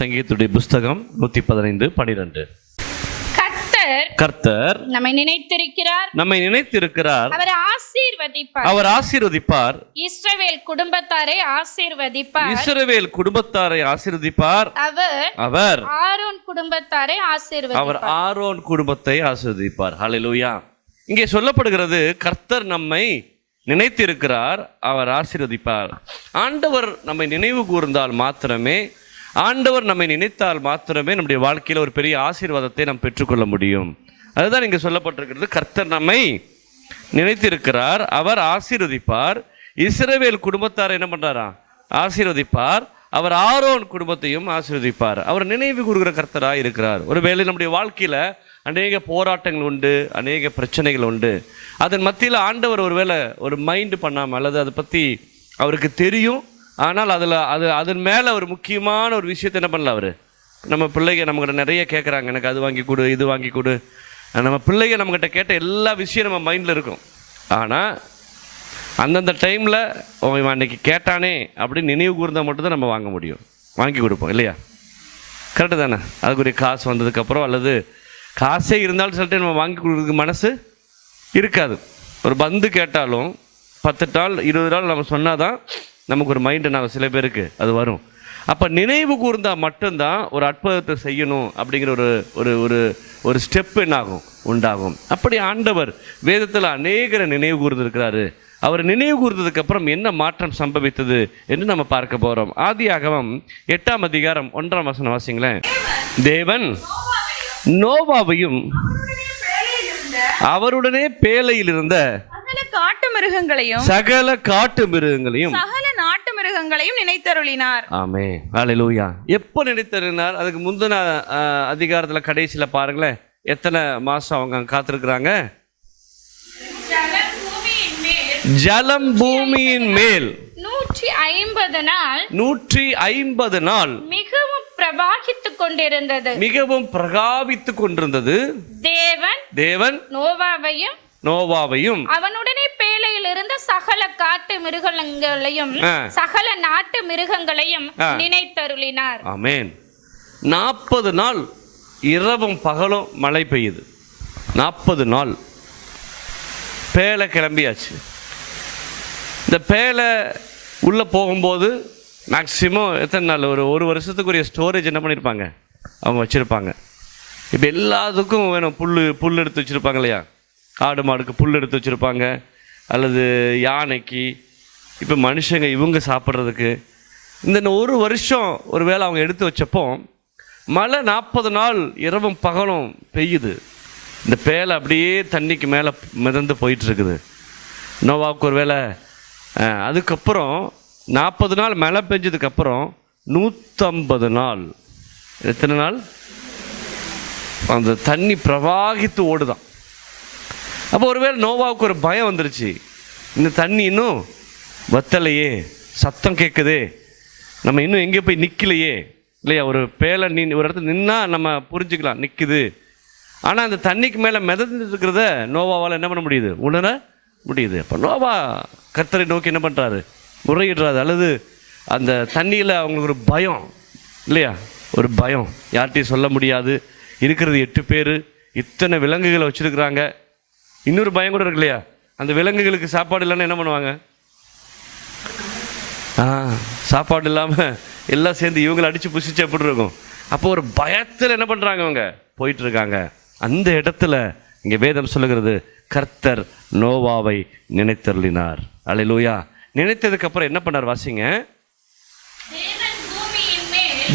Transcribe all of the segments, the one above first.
சங்கீதத்துடைய புஸ்தகம் 115:12. கர்த்தர் நம்மை நினைத்திருக்கிறார். அவர் ஆசீர்வதிப்பார். இஸ்ரவேல் குடும்பத்தாரை ஆசீர்வதிப்பார். அவர் ஆரோன் குடும்பத்தை ஆசீர்வதிப்பார். ஹல்லேலூயா. இங்கே சொல்லப்படுகிறது, கர்த்தர் நம்மை நினைத்திருக்கிறார், அவர் ஆசீர்வதிப்பார். ஆண்டவர் நம்மை நினைவு கூர்ந்தால் மாத்திரமே, ஆண்டவர் நம்மை நினைத்தால் மாத்திரமே நம்முடைய வாழ்க்கையில் ஒரு பெரிய ஆசீர்வாதத்தை நாம் பெற்றுக்கொள்ள முடியும். அதுதான் இங்கே சொல்லப்பட்டிருக்கிறது. கர்த்தர் நம்மை நினைத்திருக்கிறார், அவர் ஆசீர்வதிப்பார். இஸ்ரவேல் குடும்பத்தார் என்ன பண்றாரா? ஆசீர்வதிப்பார். அவர் ஆரோன் குடும்பத்தையும் ஆசீர்வதிப்பார். அவர் நினைவு கூறுகிற கர்த்தராக இருக்கிறார். ஒருவேளை நம்முடைய வாழ்க்கையில் அநேக போராட்டங்கள் உண்டு, அநேக பிரச்சனைகள் உண்டு. அதன் மத்தியில் ஆண்டவர் ஒருவேளை ஒரு மைண்டு பண்ணாமல், அல்லது அதை பற்றி அவருக்கு தெரியும், ஆனால் அதன் மேலே ஒரு முக்கியமான ஒரு விஷயத்தை என்ன பண்ணல அவர். நம்ம பிள்ளைங்க நம்மகிட்ட நிறைய கேட்குறாங்க, எனக்கு அது வாங்கி கொடு, இது வாங்கி கொடு. நம்ம பிள்ளைங்க நம்மகிட்ட கேட்ட எல்லா விஷயம் நம்ம மைண்டில் இருக்கும். ஆனால் அந்தந்த டைமில் இவன் அன்னைக்கு கேட்டானே அப்படின்னு நினைவு கூர்ந்தால் மட்டும்தான் நம்ம வாங்க முடியும், வாங்கி கொடுப்போம் இல்லையா? கரெக்டு தானே? அதுக்குரிய காசு வந்ததுக்கப்புறம், அல்லது காசே இருந்தாலும் சொல்லிட்டு நம்ம வாங்கி கொடுக்குறதுக்கு மனசு இருக்காது. ஒரு பந்து கேட்டாலும் 10 நாள் 20 நாள் நம்ம சொன்னால் தான் நமக்கு ஒரு மைண்டு, நான் சில பேருக்கு அது வரும். அப்போ நினைவு கூர்ந்தால் மட்டும்தான் ஒரு அற்புதத்தை செய்யணும் அப்படிங்கிற ஒரு ஸ்டெப் என்னாகும், உண்டாகும். அப்படி ஆண்டவர் வேதத்தில் அநேகரை நினைவு கூர்ந்திருக்கிறாரு. அவர் நினைவு கூர்ந்ததுக்கப்புறம் என்ன மாற்றம் சம்பவித்தது என்று நம்ம பார்க்க போகிறோம். ஆதியாகமம் 8ஆம் அதிகாரம் 1ஆம் வசனம் வாசிங்களேன். தேவன் நோவாவையும் அவருடனே பேழையில் இருந்த சகல காட்டு மிருகங்களையும் நாட்டு மிருகங்களையும் நினைத்தருளினார். ஆமென். ஹல்லேலூயா. எப்போ நினைத்தருளினார்? அதுக்கு முந்தின அதிகாரத்துல கடைசியில பாருங்களேன், எத்தனை மாசம் அவங்க காத்திருக்கிறாங்க? ஜலம் பூமியின் மேல் 150 நாள் மிகவும் பிரகாசித்துக் கொண்டிருந்தது. தேவன் நோவாவையும் அவனுடனே பேழையில் இருந்த சகல காட்டு மிருகங்களையும் சகல நாட்டு மிருகங்களையும் நினைத்தருளினார். ஆமென். 40 நாள் இரவும் பகலும் மழை பெய்யுது. 40 நாள் பேழை கிளம்பியாச்சு. இந்த பேழை உள்ளே போகும்போது மேக்சிமம் எத்தனை நாள், ஒரு வருஷத்துக்குரிய ஸ்டோரேஜ் என்ன பண்ணியிருப்பாங்க, அவங்க வச்சுருப்பாங்க. இப்போ எல்லாத்துக்கும் வேணும், புல் எடுத்து வச்சுருப்பாங்க இல்லையா? ஆடு மாடுக்கு புல் எடுத்து வச்சுருப்பாங்க, அல்லது யானைக்கு, இப்போ மனுஷங்க இவங்க சாப்பிட்றதுக்கு. இந்த ஒரு வருஷம் ஒரு வேளை அவங்க எடுத்து வச்சப்போ மழை 40 நாள் இரவும் பகலும் பெய்யுது. இந்த பேழை அப்படியே தண்ணிக்கு மேலே மிதந்து போயிட்டுருக்குது. நோவாவுக்கு ஒரு வேளை அதுக்கப்புறம் 40 நாள் மழை பெஞ்சதுக்கப்புறம் 150 நாள், எத்தனை நாள் அந்த தண்ணி பிரவாகித்து ஓடுதான். அப்போ ஒருவேளை நோவாவுக்கு ஒரு பயம் வந்துருச்சு, இந்த தண்ணி இன்னும் வத்தலையே, சத்தம் கேட்குதே, நம்ம இன்னும் எங்கே போய் நிற்கலையே இல்லையா? ஒரு பேழை ஒரு இடத்துல நின்னா நம்ம புரிஞ்சுக்கலாம் நிற்குது. ஆனால் அந்த தண்ணிக்கு மேலே மிதந்துட்டு இருக்கிறத நோவாவால் என்ன பண்ண முடியுது, உணர முடியுது. அப்போ நோவா கர்த்தரை நோக்கி என்ன பண்ணுறாரு, முறையிடுறாரு. அல்லது அந்த தண்ணியில் அவங்களுக்கு ஒரு பயம் இல்லையா? ஒரு பயம், யார்கிட்டையும் சொல்ல முடியாது. இருக்கிறது 8 பேர், இத்தனை விலங்குகளை வச்சுருக்குறாங்க. இன்னொரு பயம் கூட இருக்கு இல்லையா? அந்த விலங்குகளுக்கு சாப்பாடு இல்லைன்னா என்ன பண்ணுவாங்க? சாப்பாடு இல்லாமல் எல்லாம் சேர்ந்து இவங்களை அடித்து புசிச்சு எப்படி இருக்கும்? அப்போ ஒரு பயத்தில் என்ன பண்ணுறாங்க, அவங்க போயிட்டுருக்காங்க. அந்த இடத்துல இங்கே வேதம் சொல்லுகிறது, கர்த்தர் நோவாவை நினைத்தருளினார். அல்லேலூயா. நினைத்ததுக்கப்புறம் என்ன பண்ணார் வாசிங்க.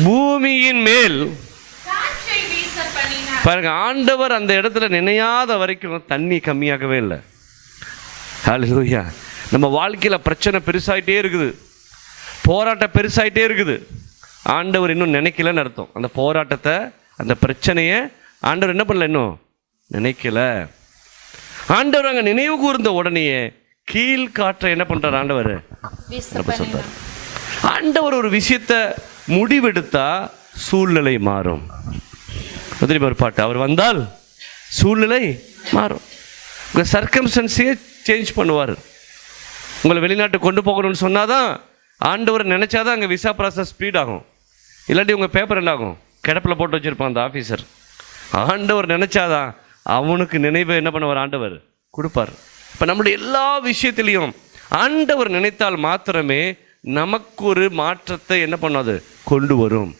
பூமியின் மேல் பாருங்க, ஆண்டவர் அந்த இடத்துல நினையாத வரைக்கும் தண்ணி கம்மியாகவே இல்லை. ஹல்லேலூயா. நம்ம வாழ்க்கையில் பிரச்சனை பெருசாயிட்டே இருக்குது, போராட்டம் பெருசாயிட்டே இருக்குது. ஆண்டவர் இன்னும் நினைக்கலன்னு அர்த்தம். அந்த போராட்டத்தை, அந்த பிரச்சனையை ஆண்டவர் என்ன பண்ணல, இன்னும் நினைக்கல. ஆண்டவர் அங்கே நினைவு கூர்ந்த உடனேயே கீழ்காற்றை என்ன பண்றார் ஆண்டவர் சொல்றார். ஆண்டவர் ஒரு விஷயத்தை முடிவெடுத்தா சூழ்நிலை மாறும். ஒரு பாட்டு, அவர் வந்தால் சூழ்நிலை மாறும். உங்கள் சர்க்கம்ஸ்டன்ஸையே சேஞ்ச் பண்ணுவார். உங்களை வெளிநாட்டு கொண்டு போகணும்னு சொன்னாதான், ஆண்டவர் நினைச்சாதான் அங்கே விசா ப்ராசஸ் ஸ்பீட் ஆகும். இல்லாட்டி உங்கள் பேப்பர் என்ன ஆகும்? கிடப்பில் போட்டு வச்சுருப்பான் அந்த ஆஃபீஸர். ஆண்டவர் நினச்சாதான் அவனுக்கு நினைவை என்ன பண்ணுவார்? ஆண்டவர் கொடுப்பார். இப்போ நம்முடைய எல்லா விஷயத்திலையும் ஆண்டவர் நினைத்தால் மாத்திரமே நமக்கு ஒரு மாற்றத்தை என்ன பண்ணாது கொண்டு வரும்.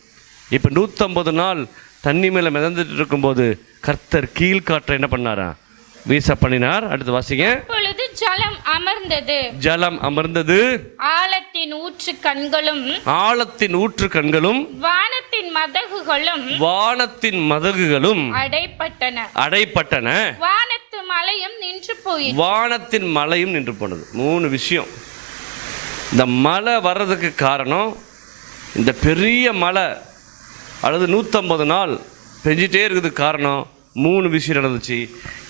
இப்போ 150 நாள் தண்ணி மேலே மிதந்துட்டு இருக்கும்போது கர்த்தர் கீழ்காற்றை என்ன பண்ணாரா? வீச பண்ணினார். அடுத்து வாசிங்க. அப்பொழுது ஜலம் அமர்ந்தது. ஜலம் அமர்ந்தது. ஆழத்தின் ஊற்று கண்களும் ஆழத்தின் ஊற்று கண்களும் வானத்தின் மதகுகளும் அடைப்பட்டன. வானத்து மலையும் நின்று போயிற்று. வானத்தின் மலையும் நின்று போனது. 3 விஷயம். இந்த மழை வர்றதுக்கு காரணம், இந்த பெரிய மழை அல்லது 150 நாள் பெஞ்சிட்டே இருக்கிறதுக்கு காரணம் 3 விஷயம் நடந்துச்சு.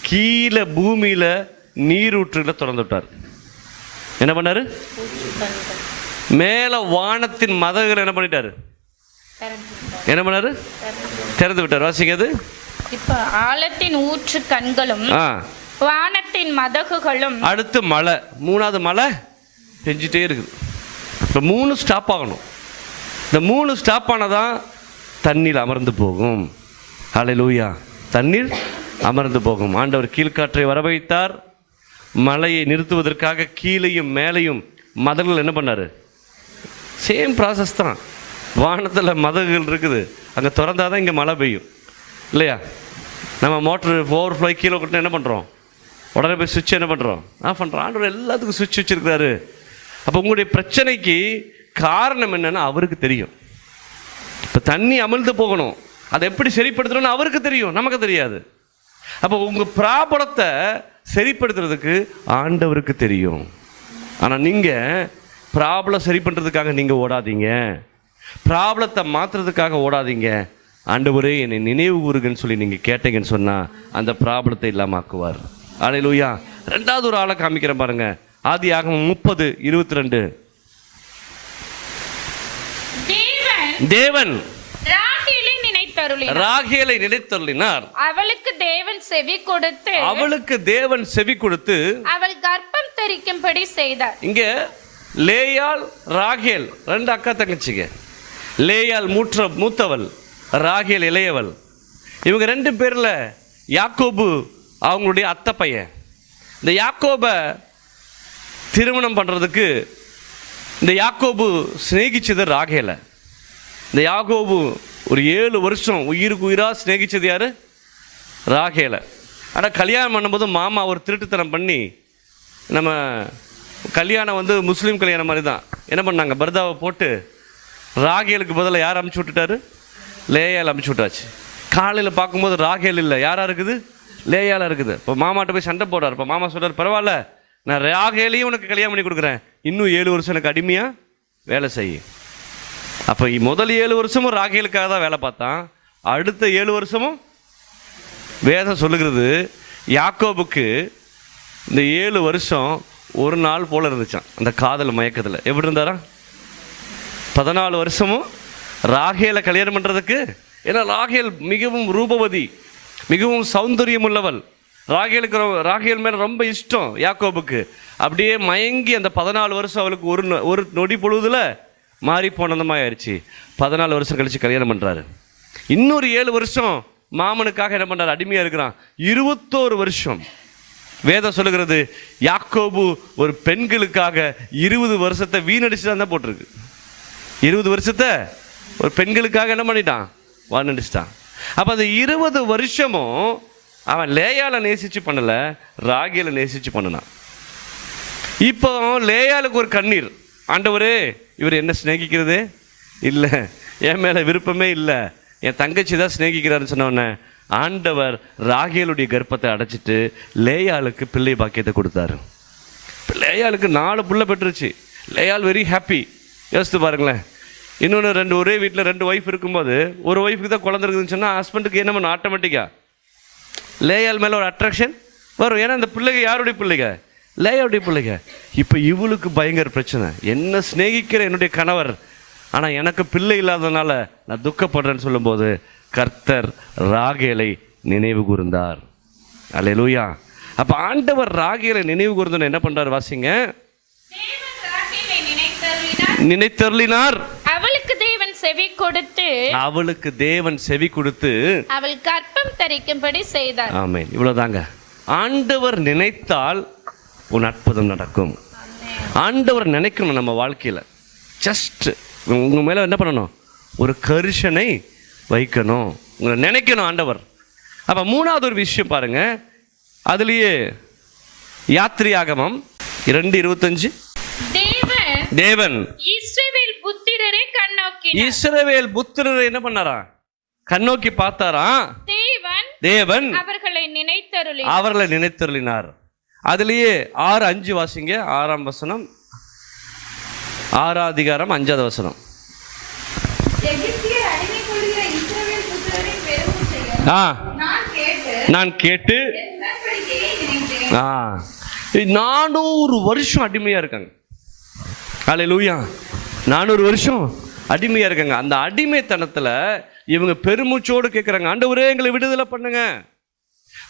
கீழே பூமியில் நீரூற்றுகளை திறந்து விட்டார். என்ன பண்ணாரு? மேலே வானத்தின் மதகுகளை என்ன பண்ணிட்டாரு? என்ன பண்ணாரு? திறந்து விட்டார். வாசிக்கிறது. இப்ப ஆழத்தின் ஊற்று கண்களும் வானத்தின் மதகுகளும். அடுத்து மழை. 3வது மழை பெஞ்சிட்டே இருக்குது. இப்போ 3 ஸ்டாப் ஆகணும். இந்த 3 ஸ்டாப் ஆனதான் தண்ணீர் அமர்ந்து போகும். ஹல்லேலூயா. தண்ணீர் அமர்ந்து போகும். ஆண்டவர் கீழ்காற்றை வரவைத்தார். மழையை நிறுத்துவதற்காக கீழையும் மேலையும் மதகுகள் என்ன பண்ணார்? சேம் ப்ராசஸ் தான். வானத்தில் மதகுகள் இருக்குது, அங்கே திறந்தாதான் இங்கே மழை பெய்யும் இல்லையா? நம்ம மோட்ரு ஓவர்ஃப்ளோ கீழே கொண்டு என்ன பண்ணுறோம்? உடனே போய் சுவிட்ச் என்ன பண்ணுறோம்? ஆஃப் பண்ணுறோம். ஆண்டவர் எல்லாத்துக்கும் சுவிட்ச் வச்சுருக்காரு. அப்போ உங்களுடைய பிரச்சனைக்கு காரணம் என்னென்னு அவருக்கு தெரியும். இப்போ தண்ணி அமிழ்ந்து போகணும், அதை எப்படி சரிப்படுத்தணும்னு அவருக்கு தெரியும், நமக்கு தெரியாது. அப்போ உங்கள் ப்ராப்ளத்தை சரிப்படுத்துறதுக்கு ஆண்டவருக்கு தெரியும். ஆனால் நீங்கள் ப்ராப்ளம் சரி பண்ணுறதுக்காக நீங்கள் ஓடாதீங்க, ப்ராப்ளத்தை மாற்றுறதுக்காக ஓடாதீங்க. ஆண்டவரே என்னை நினைவு கூறுங்கன்னு சொல்லி நீங்கள் கேட்டீங்கன்னு சொன்னால் அந்த ப்ராப்ளத்தை இல்லாமல் ஆக்குவார். அல்லேலூயா. 2வது ஒரு ஆளை காமிக்கிறேன் பாருங்க. ஆதியாகமம் 30:22. தேவன் ராகேலை நினைத்தருளினார். அவளுக்கு தேவன் செவி கொடுத்து அவள் கர்ப்பம் தரிக்கும்படி செய்தார். இங்க லேயாள் ராகேல் 2 அக்கா தங்கச்சிங்க. லேயாள் மூத்தவள், ராகேல் இளையவள். இவங்க 2 பேர்ல யாக்கோபு அவங்களுடைய அத்தை பையன். இந்த யாக்கோபை திருமணம் பண்ணுறதுக்கு இந்த யாக்கோபு சிநேகிச்சது ராகேலை. இந்த யாக்கோபு ஒரு 7 வருஷம் உயிருக்கு உயிராக சிநேகிச்சது யார்? ராகேலை. ஆனால் கல்யாணம் பண்ணும்போது மாமா ஒரு திருட்டுத்தனம் பண்ணி, நம்ம கல்யாணம் முஸ்லீம் கல்யாணம் மாதிரி தான், என்ன பண்ணாங்க? பர்தாவை போட்டு ராகேலுக்கு பதிலாக யார் அமுச்சு விட்டுட்டாரு? லேயால் அமுச்சு விட்டாச்சு. காலையில் பார்க்கும்போது ராகேல் இல்லை, யாராக இருக்குது? லேயால் இருக்குது. இப்போ மாமாட்ட போய் சண்டை போடுறார். இப்போ மாமா சொல்கிறார், பரவாயில்ல, நான் ராகேலையும் உனக்கு கல்யாணம் பண்ணி கொடுக்குறேன், இன்னும் 7 வருஷம் எனக்கு அடிமையாக வேலை செய்ய. அப்போ முதல் 7 வருஷமும் ராகேலுக்காக தான் வேலை பார்த்தான். அடுத்த 7 வருஷமும் வேதம் சொல்லுகிறது யாக்கோபுக்கு இந்த 7 வருஷம் ஒரு நாள் போல் இருந்துச்சான். அந்த காதல் மயக்கத்தில் எப்படி இருந்தாரா? 14 வருஷமும் ராகேலை கல்யாணம் பண்ணுறதுக்கு. ஏன்னா ராகேல் மிகவும் ரூபவதி, மிகவும் சௌந்தரியம் உள்ளவள். ராகேல் மேலே ரொம்ப இஷ்டம் யாக்கோபுக்கு. அப்படியே மயங்கி அந்த 14 வருஷம் அவளுக்கு ஒரு நொடி பொழுதுல மாறி போனதமாக ஆயிடுச்சு. 14 வருஷம் கழித்து கல்யாணம் பண்ணுறாரு. இன்னொரு 7 வருஷம் மாமனுக்காக என்ன பண்ணுறாரு? அடிமையாக இருக்கிறான். 21 வருஷம். வேதம் சொல்லுகிறது யாக்கோபு ஒரு பெண்களுக்காக 20 வருஷத்தை வீணடிச்சு தான் போட்டிருக்கு. 20 வருஷத்தை ஒரு பெண்களுக்காக என்ன பண்ணிட்டான்? வீணடிச்சிட்டான். அப்போ அந்த 20 வருஷமும் அவன் லேயாலை நேசித்து பண்ணலை, ராகேலை நேசித்து பண்ணினான். இப்போ லேயாளுக்கு ஒரு கண்ணீர், ஆண்டவரே இவர் என்ன சிநேகிக்கிறதே இல்லை, என் மேலே விருப்பமே இல்லை, என் தங்கச்சி தான் சிநேகிக்கிறாருன்னு சொன்னோன்னே ஆண்டவர் ராகேலுடைய கர்ப்பத்தை அடைச்சிட்டு லேயாளுக்கு பிள்ளை பாக்கியத்தை கொடுத்தாரு. லேயாளுக்கு 4 பிள்ளை பெற்றுச்சு. லேயாள் வெரி ஹாப்பி. யோசித்து பாருங்களேன். இன்னொன்று ஒரே வீட்டில் 2 ஒய்ஃப் இருக்கும்போது ஒரு ஒய்ஃபுக்கு தான் குழந்தை இருக்குதுன்னு சொன்னால் ஹஸ்பண்டுக்கு என்ன பண்ணும்? ஆட்டோமேட்டிக்காக லேயாள் மேலே ஒரு அட்ராக்ஷன் வரும். ஏன்னா இந்த பிள்ளைங்க யாருடைய பிள்ளைங்க? லேயாளுடைய பிள்ளைங்க. இப்போ இவளுக்கு பயங்கர பிரச்சனை. என்ன சிநேகிக்கிற என்னுடைய கணவர், ஆனால் எனக்கு பிள்ளை இல்லாததுனால நான் துக்கப்படுறேன்னு சொல்லும்போது கர்த்தர் ராகேலை நினைவு கூர்ந்தார். அல்லேலூயா. அப்போ ஆண்டவர் ராகேலை நினைவு கூர்ந்து என்ன பண்றார்? வாசிங்க. நினைத்தருளினார். அவளுக்கு தேவன் செவி கொடுத்து அவள் கர்ப்பம் தரிக்கும்படி செய்தார். ஆமென். இவ்வளவுதாங்க. ஆண்டவர் நினைத்தால் உன் அற்புதம் நடக்கும். ஆண்டவர் நினைக்கணும் நம்ம வாழ்க்கையில. ஜஸ்ட் உங்க மேல என்ன பண்ணணும்? ஒரு கரிசனை வைக்கணும், உங்களை நினைக்கணும் ஆண்டவர். அப்ப மூணாவது ஒரு விஷயம் பாருங்க, அதுலயே யாத்திரையாகமம் 2:25, தேவன் இஸ்ரவேல் புத்திரரை என்ன பண்ணாரா? கண்ணோக்கி பார்த்தாரா? தேவன் அவர்களை நினைத்தருளினார். அதுலயே 6:5 வாசிங்க. 6ஆம் வசனம், 6ஆம் அதிகாரம் 5ஆவது வசனம். நான் கேட்டு 400 வருஷம் அடிமையா இருக்காங்க. ஹல்லேலூயா. 400 வருஷம் அடிமையா இருக்காங்க. அந்த அடிமைத்தனத்துல இவங்க பெருமூச்சோடு கேட்கிறாங்க, ஆண்டவரே எங்களை விடுதலை பண்ணுங்க,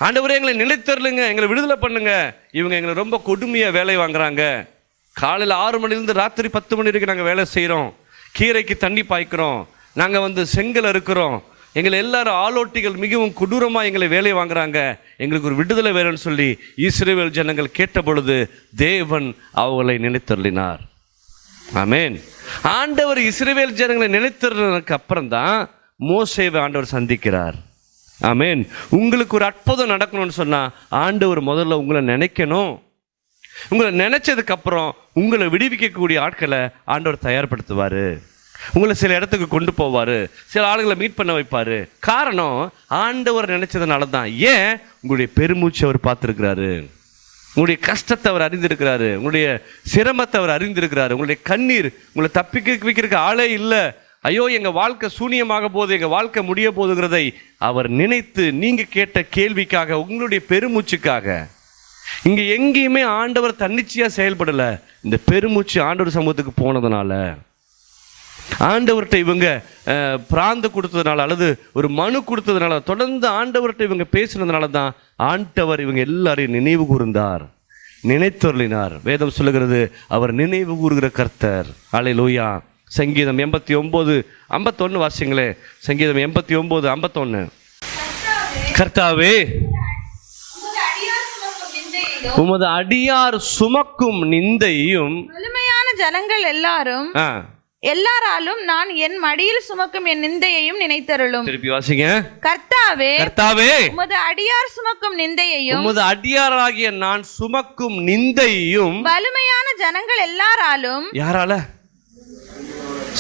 ஆண்டவரே எங்களை நிலைத்தருளுங்க, எங்களை விடுதலை பண்ணுங்க. இவங்க எங்களை ரொம்ப கொடுமையா வேலை வாங்குறாங்க. காலையில் 6 மணிலேருந்து ராத்திரி 10 மணி வரைக்கும் நாங்கள் வேலை செய்கிறோம், கீரைக்கு தண்ணி பாய்க்கிறோம், நாங்கள் செங்கல் இருக்கிறோம், எங்களை எல்லாரும் ஆலோட்டிகள் மிகவும் கொடூரமாக எங்களை வேலை வாங்குறாங்க, எங்களுக்கு ஒரு விடுதலை வேணும்னு சொல்லி இஸ்ரவேல் ஜனங்கள் கேட்ட பொழுது தேவன் அவர்களை நினைத்தருளினார். ஆமென். ஆண்டவர் இஸ்ரவேல் ஜனங்களை நினைத்தருளினதுக்கு அப்புறம் தான் மோசேவை ஆண்டவர் சந்திக்கிறார். ஆமென். உங்களுக்கு ஒரு அற்புதம் நடக்கணும்னு சொன்னா ஆண்டவர் முதல்ல உங்களை நினைக்கணும். உங்களை நினைச்சதுக்கு அப்புறம் உங்களை விடுவிக்கக்கூடிய ஆட்களை ஆண்டவர் தயார்படுத்துவாரு. உங்களை சில இடத்துக்கு கொண்டு போவாரு, சில ஆளுகளை மீட் பண்ண வைப்பாரு. காரணம் ஆண்டவர் நினைச்சதுனால தான். ஏன்? உங்களுடைய பெருமூச்சு அவர் பார்த்துருக்கிறாரு, உங்களுடைய கஷ்டத்தை அவர் அறிந்திருக்கிறாரு, உங்களுடைய சிரமத்தை அவர் அறிந்திருக்கிறாரு, உங்களுடைய கண்ணீர், உங்களை தப்பிக்க வைக்கிறதுக்கு ஆளே இல்லை, ஐயோ எங்க வாழ்க்கை சூனியமாக போகுது, எங்க வாழ்க்கை முடிய போதுங்கிறதை அவர் நினைத்து நீங்க கேட்ட கேள்விக்காக, உங்களுடைய பெருமூச்சுக்காக. இங்க எங்கேயுமே ஆண்டவர் தன்னிச்சையா செயல்படல. இந்த பெருமூச்சு ஆண்டவர் சமூகத்துக்கு போனதுனால, ஆண்டவர்கிட்ட இவங்க பிராந்து கொடுத்ததுனால அல்லது ஒரு மனு கொடுத்ததுனால, தொடர்ந்து ஆண்டவர்கிட்ட இவங்க பேசுனதுனால தான் ஆண்டவர் இவங்க எல்லாரையும் நினைவு கூர்ந்தார், நினைத்தருளினார். வேதம் சொல்லுகிறது அவர் நினைவு கூறுகிற கர்த்தர். அல்லேலூயா. சங்கீதம் 89:51 வாசிங்களே. சங்கீதம் 89:51. கர்த்தாவே உமது அடியார் சுமக்கும் நிந்தையும் வலிமையான ஜனங்கள் எல்லாராலும் நான் என் மடியில் சுமக்கும் என் நிந்தையையும் நினைத்தருளும். திருப்பி வாசிங்க. கர்த்தாவே உமது அடியார் சுமக்கும் நிந்தையையும், உமது அடியாராகிய நான் சுமக்கும் நிந்தையும் வலிமையான ஜனங்கள் எல்லாராலும். யாரால?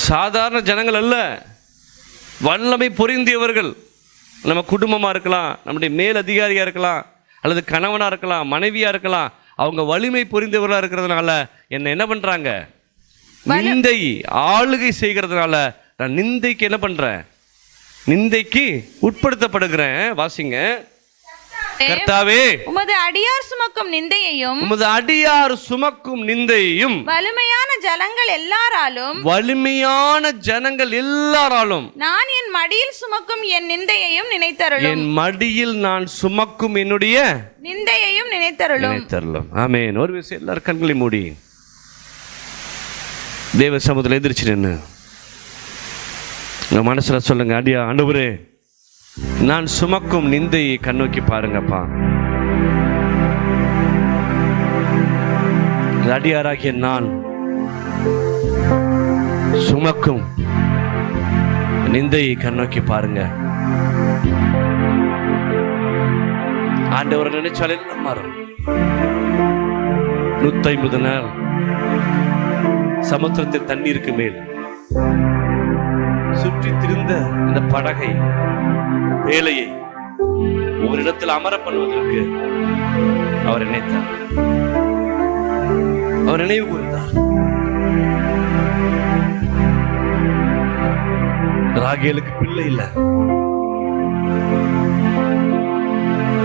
சாதாரண ஜனங்கள் அல்ல, வல்லமை பொருந்தியவர்கள். நம்ம குடும்பமா இருக்கலாம், நம்முடைய மேல் அதிகாரியா இருக்கலாம், அல்லது கணவனா இருக்கலாம், மனைவியா இருக்கலாம். அவங்க வலிமை புரிந்தவர்களா இருக்கிறதுனால என்ன பண்றாங்க? நிந்தை ஆளுகை செய்கிறதுனால நான் நிந்தைக்கு என்ன பண்றேன்? நிந்தைக்கு உட்படுத்தப்படுகிறேன். வாசிங்க. கர்த்தாவே உமது அடியார் சுமக்கும் நிந்தையையும், உமது அடியார் சுமக்கும் நிந்தையையும் வலிமையான ஜனங்கள் எல்லாராலும் நான் என் மடியில் சுமக்கும் என் நிந்தையையும் நினைத்தருளும். என் மடியில் நான் சுமக்கும் என்னுடைய நிந்தையையும் நினைத்தருளும். ஆமென். ஒரு விஷயம், எல்லாரும் கண்களை மூடி தேவ சமூகத்தில் எதிர்த்து நின்று உங்க மனசுல சொல்லுங்க, அடியா ஆண்டவரே நான் சுமக்கும் நிந்தையை கண்ணோக்கி பாருங்கப்பா. அடியாராகிய நான் சுமக்கும் நிந்தையை கண்ணோக்கி பாருங்க. ஆண்டவர் நினைச்சால் எல்லாம் மாறும். 150 நாள் சமுத்திரத்தில் தண்ணீருக்கு மேல் சுற்றி திரிந்த இந்த படகை, வேலையை ஒரு இடத்தில் அமர பண்ணுவதற்கு அவர் நினைத்தார், அவர் நினைவு கூர்ந்தார். ராகேலுக்கு பிள்ளை இல்ல,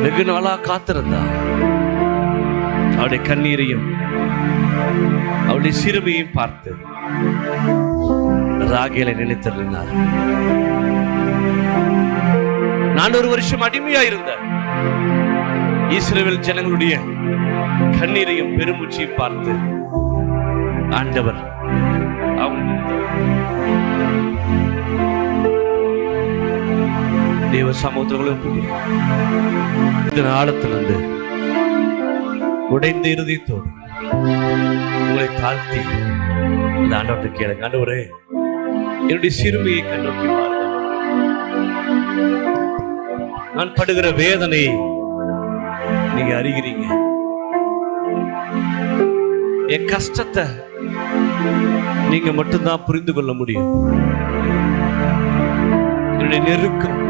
வெகு நாளா காத்திருந்தார். அவருடைய கண்ணீரையும் அவருடைய சிறுமையையும் பார்த்து ராகேலை நினைத்தருளினார். நான் 1 வருஷம் அடிமையா இருந்த இஸ்ரவேல் ஜனங்களுடைய கண்ணீரையும் பெருமூச்சையும் பார்த்து ஆண்டவர் தேவ சமூகத்திலும் இந்த ஆழத்திலிருந்து உடைந்த இறுதியத்தோடு உங்களை தாழ்த்தி அந்த ஆண்டவர்கிட்ட கேளுங்க. ஆண்டவரே, என்னுடைய சிறுமியை கண்ணோக்கி பாருங்க. நான் படுகிற வேதனையை நீங்க அறிகிறீங்க. என் கஷ்டத்தை நீங்க மட்டும்தான் புரிந்து கொள்ள முடியும். என்னுடைய நெருக்கம்,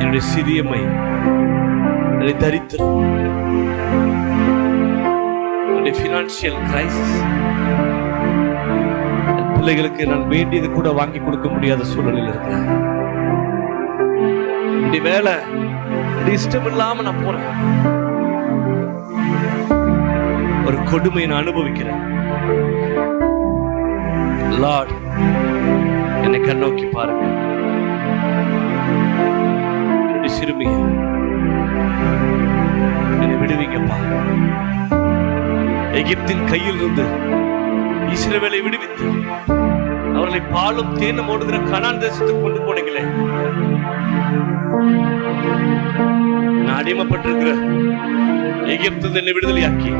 என்னுடைய சிறியமை, என்னுடைய தரித்திரம், என்னுடைய பினான்சியல் கிரைசிஸ், என் பிள்ளைகளுக்கு நான் வேண்டியது கூட வாங்கி கொடுக்க முடியாத சூழலில் இருக்கிறேன். என்னுடைய வேலை இஷ்டம் இல்லாம நான் போறேன். ஒரு கொடுமையை நான் அனுபவிக்கிறேன். லார்ட், என்னை கண்ணோக்கி பாருங்க. என்னுடைய சிறுமியை என்னை விடுவீங்கப்பா. எகிப்தின் கையில் இருந்து இஸ்ரவேலை விடுவித்து அவர்களை பாலும் தேனும் ஓடுகிற கனான் தேசத்துக்கு கொண்டு போனீங்களே. நான் அடிமைப்பட்டிருக்கிற எகிப்து என்னை விடுதலையாக்கி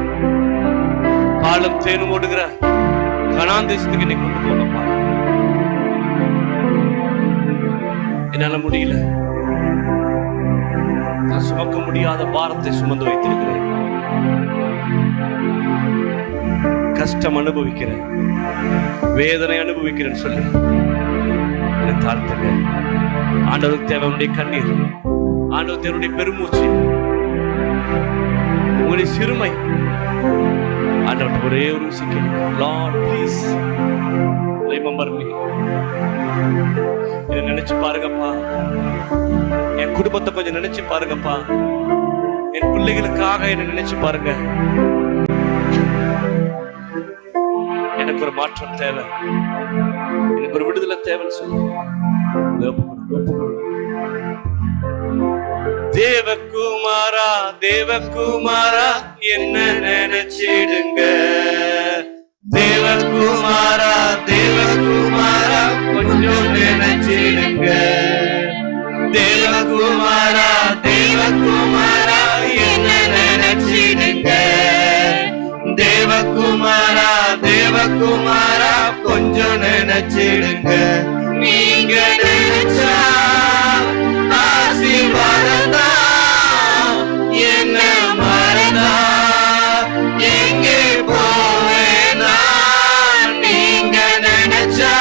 பாலும் தேனும் ஓடுகிற கனான் தேசத்துக்கு என்னை கொண்டு போங்கப்பா. என்னால முடியல. நான் சுமக்க முடியாத பாரத்தை சுமந்து வைத்திருக்கிறேன். கஷ்டம் அனுபவிக்கிறேன், வேதனை அனுபவிக்கிறேன்னு சொல்லி என்னை தாழ்த்துங்க. ஆண்டவருக்கு தேவனுடைய கண்ணீர், ஆண்டவர் தேவனுடைய பெருமூச்சு, உங்களுடைய சிறுமை ஆண்டவர் ஒரே ஒரு விஷயம். Lord, please remember me. இதை நினைச்சு பாருங்கப்பா. என் குடும்பத்தை கொஞ்சம் நினைச்சு பாருங்கப்பா. என் பிள்ளைகளுக்காக என்ன நினைச்சு பாருங்க. எனக்கு ஒரு மாற்றம் தேவை, எனக்கு ஒரு விடுதலை தேவைன்னு சொல்லு. தேவகுமாரா, தேவகுமாரா, என்ன நினைச்சிடுங்க. தேவகுமாரா, தேவகுமாரா, கொஞ்சம் நினைச்சிடுங்க. தேவகுமாரா, தேவகுமாரா, என்ன நினைச்சிடுங்க. தேவகுமாரா, தேவகுமாரா, கொஞ்சம் நினைச்சிடுங்க. நீங்க நினைச்சா ஆசீர்வாதம் தான். என்ன மறந்தா எங்கே போவேனா. நீங்க நினைச்சா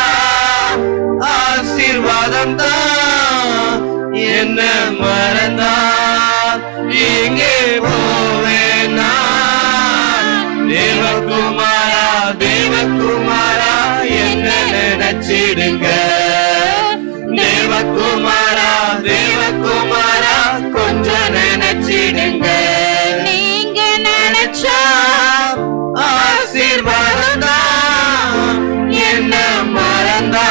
ஆசீர்வாதம் தான். என்ன மறந்தா எங்கே போவேனா. தேவகுமாரா, தேவகுமாரா, என்ன நினைச்சிடுங்க. தேவகுமாரா, தேவகுமாரா, கொஞ்சம் நினைச்சிடுங்க. நீங்க நினைச்சா ஆசீர்வாதம் தான். என்ன மறந்தா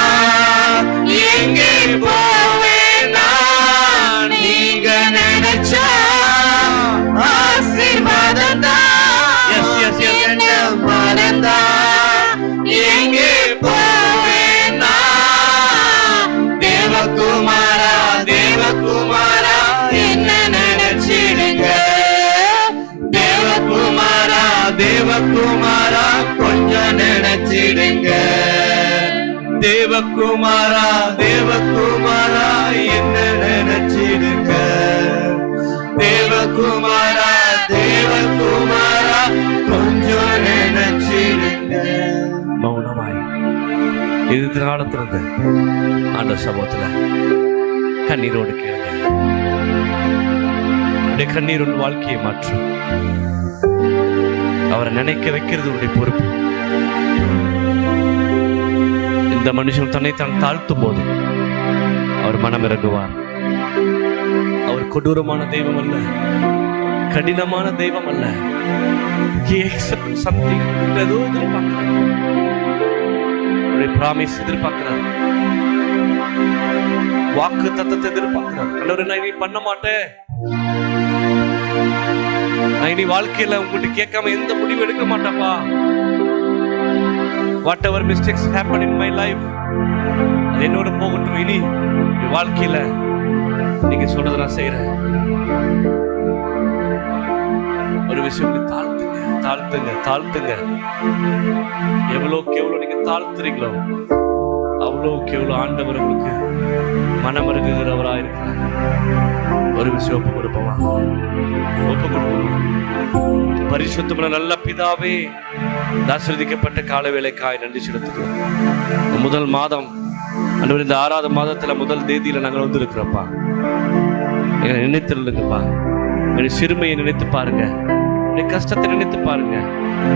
எங்கே போவேனா. நீங்க நினைச்சா ஆசீர்வாதம் தான். என்ன மறந்தா எங்கே போவேனா. தேவகுமாரா, தேவகுமாரா, என்ன நினைச்சிடுங்க. தேவகுமாரா, தேவகுமாரா, கொஞ்சம் நினைச்சிடுங்க. தேவகுமாரா, தேவகுமாரா, என்ன நினைச்சிடுங்க. தேவகுமாரா, தேவகுமாரா, கொஞ்சம் நினைச்சிடுங்க. மௌனமாய் இது காலத்திலிருந்து ஆண்டவர் சமூகத்துல கண்ணீரோடு கேளுங்க. உடைய கண்ணீர் உன் வாழ்க்கையை மாற்றும். அவரை நினைக்க வைக்கிறது உடைய பொறுப்பு. இந்த மனுஷன் தன்னைத்தான் தாழ்த்தும் போது அவர் மனம் இறங்குவார். அவர் கொடூரமான தெய்வம் அல்ல, கடினமான தெய்வம் அல்ல. He accepts something. ஏதோ எதிர்பார்க்கிறார், பிராமிஸ் எதிர்பார்க்கிறார், வாக்கு தத்தத்தை எதிர்பார்க்கிறார். ஆண்டவரே, நான் இனி பண்ண மாட்டேன். நான் இனி வாழ்க்கையில உங்ககிட்ட கேட்காம எந்த முடிவு எடுக்க மாட்டேன்ப்பா. whatever mistakes happen in my life, அது என்னோட போகட்டும். இனி வாழ்க்கையில நீங்க சொல்றதை நான் செய்யறேன். ஒரு விஷயம் தாழ்த்துங்க, தாழ்த்துங்க, தாழ்த்துங்க. எவ்வளவுக்கு எவ்வளவு நீங்க தாழ்த்துறீங்களோ அவ்வளவுக்கு எவ்வளவு ஆண்டவர் உங்களுக்கு மனமருகுகிறவராயிருக்கிறார். ஒரு விஷயம் ஒப்பு கொடுப்போமா, ஒப்பு கொடுப்போமா. பரிசுத்தமான நல்ல பிதாவே, ஆசீர்வதிக்கப்பட்ட கால வேளைக்காய் நன்றி செலுத்துகிறோம். முதல் மாதம் அன்றுவரை இந்த 6வது மாதத்துல முதல் தேதியில நாங்கள் வந்து இருக்கிறோம்ப்பா. எங்களை நினைத்திருந்துங்கப்பா. என்னுடைய சிறுமையை நினைத்து பாருங்க, என்னுடைய கஷ்டத்தை நினைத்து பாருங்க,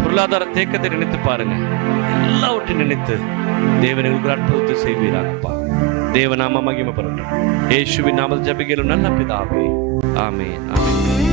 பொருளாதார தேக்கத்தை நினைத்து பாருங்க. எல்லாவற்றையும் நினைத்து தேவன் எங்களுக்கு அற்புதத்தை செய்வீராகப்பா. தேவநாம மகிமைப்படட்டும். இயேசுவின் நாமத்தில் ஜெபிக்கிறோம் நல்ல பிதாவே. ஆமென், ஆமென்.